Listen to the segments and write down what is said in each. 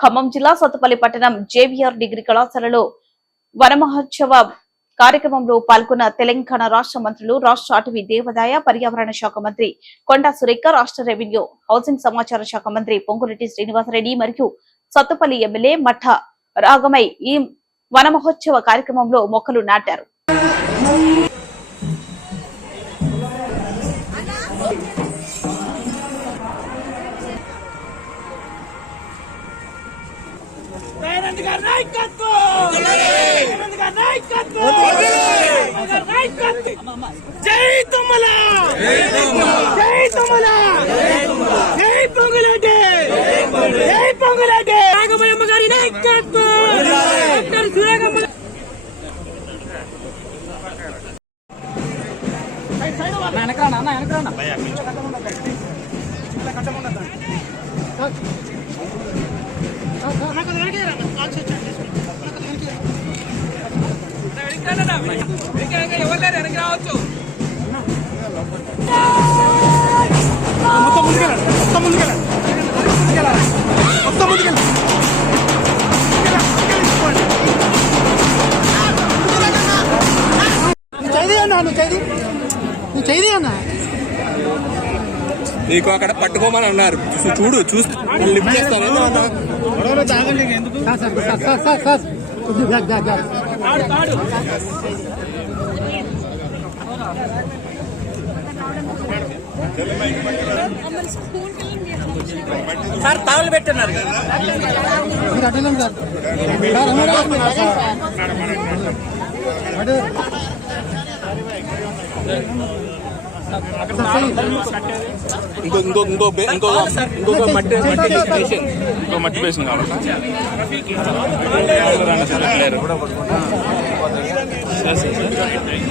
ఖమ్మం జిల్లా సత్తుపల్లి పట్టణం JVR degree కళాశాలలో వనమహోత్సవ కార్యక్రమంలో పాల్గొన్న తెలంగాణ రాష్ట్ర మంత్రులు రాష్ట్ర అటవీ దేవాదాయ పర్యావరణ శాఖ మంత్రి కొండా సురేఖ రాష్ట్ర రెవెన్యూ హౌసింగ్ సమాచార శాఖ మంత్రి పొంగురెడ్డి శ్రీనివాసరెడ్డి మరియు సత్తుపల్లి ఎమ్మెల్యే మఠ రాగమై ఈ వనమహోత్సవ కార్యక్రమంలో మొక్కలు నాటారు. రేవంత్ గారి నాయకత్వం రేవంత్ గారి నాయకత్వం రేవంత్ గారి నాయకత్వం జై తుమ్మల జై తుమ్మల జై పొంగులేటి జై పొంగులేటి నాగమయ్యమ్మ గారి నాయకత్వం డాక్టర్ సురేఖమ్మ మొత్తం ముందుకెళ్ళండి మొత్తం ముందుకెళ్ళండి ముందుకెళ్ళాలి. మొత్తం ముందుకెళ్ళండి నువ్వు చేయి అన్నా నువ్వు చేయి నువ్వు చేయి అన్నా నీకు అక్కడ పట్టుకోమని అన్నారు. చూడు చూసి లిఫ్ట్ చేస్తాను సార్ సార్ పెట్టున్నారు. సార్ ఇంకో ఇంకో ఇంకో ఇంకో ఇంకొక మట్టి మట్టి స్టేషన్ ఇంకో మట్టి బేసిన కావాలా?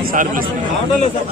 సార్ పిలుస్తున్నారు సార్